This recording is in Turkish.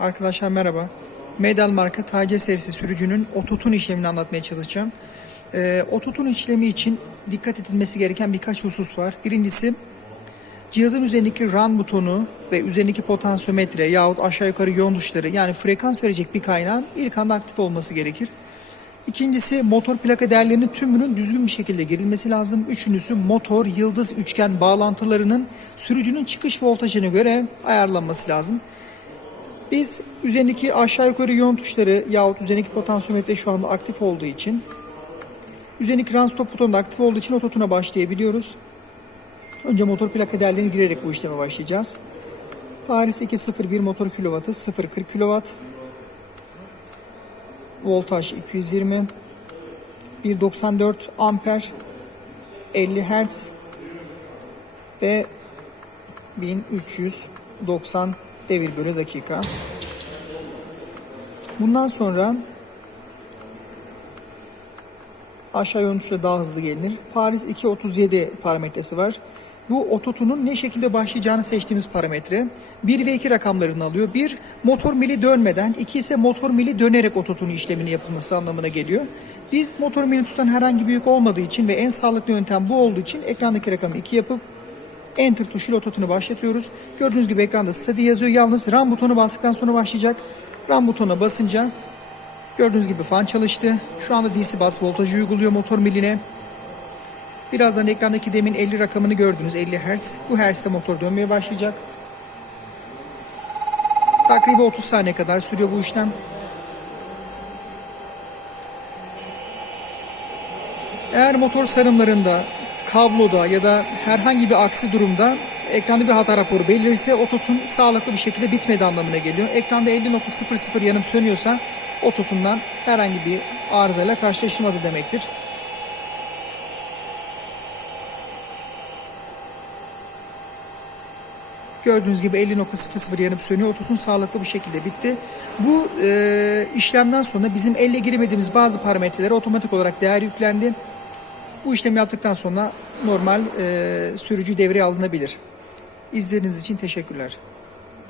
Arkadaşlar merhaba. Medal marka TC serisi sürücünün ototun işlemini anlatmaya çalışacağım. Ee, ototun işlemi için dikkat edilmesi gereken birkaç husus var. Birincisi cihazın üzerindeki run butonu ve üzerindeki potansiyometre yahut aşağı yukarı yön tuşları yani frekans verecek bir kaynağın ilk anda aktif olması gerekir. İkincisi motor plaka değerlerinin tümünün düzgün bir şekilde girilmesi lazım. Üçüncüsü motor yıldız üçgen bağlantılarının sürücünün çıkış voltajına göre ayarlanması lazım. Biz üzerindeki aşağı yukarı yön tuşları yahut üzerindeki potansiyometre şu anda aktif olduğu için üzerindeki run stop butonu da aktif olduğu için ototuna başlayabiliyoruz. Önce motor plaka değerlerini girerek bu işleme başlayacağız. Paris 201 motor kilovatı 0.40 kW. Voltaj 220. 1.94 amper 50 Hz ve 1390 devir bölü dakika. Bundan sonra aşağı yönlü daha hızlı gelinir. Paris 237 parametresi var. Bu ototunun ne şekilde başlayacağını seçtiğimiz parametre. 1 ve 2 rakamlarını alıyor. 1 motor mili dönmeden, 2 ise motor mili dönerek ototunu işlemini yapılması anlamına geliyor. Biz motor mili tutan herhangi bir yük olmadığı için ve en sağlıklı yöntem bu olduğu için ekrandaki rakamı 2 yapıp Enter tuşuyla ototunu başlatıyoruz. Gördüğünüz gibi ekranda steady yazıyor. Yalnız RAM butonu bastıktan sonra başlayacak. RAM butonuna basınca gördüğünüz gibi fan çalıştı. Şu anda DC bas voltajı uyguluyor motor miline. Birazdan ekrandaki demin 50 rakamını gördünüz 50 Hz. Bu Hz'de motor dönmeye başlayacak. Takribi 30 saniye kadar sürüyor bu işlem. Eğer motor sarımlarında, kabloda ya da herhangi bir aksi durumda ekranda bir hata raporu belirirse ototun sağlıklı bir şekilde bitmedi anlamına geliyor. Ekranda 50.00 yanıp sönüyorsa ototundan herhangi bir arızayla karşılaşılmadı demektir. Gördüğünüz gibi 50.00 yanıp sönüyor. Ototun sağlıklı bir şekilde bitti. Bu e, işlemden sonra bizim elle giremediğimiz bazı parametrelere otomatik olarak değer yüklendi. Bu işlemi yaptıktan sonra normal e, sürücü devreye alınabilir. İzlediğiniz için teşekkürler.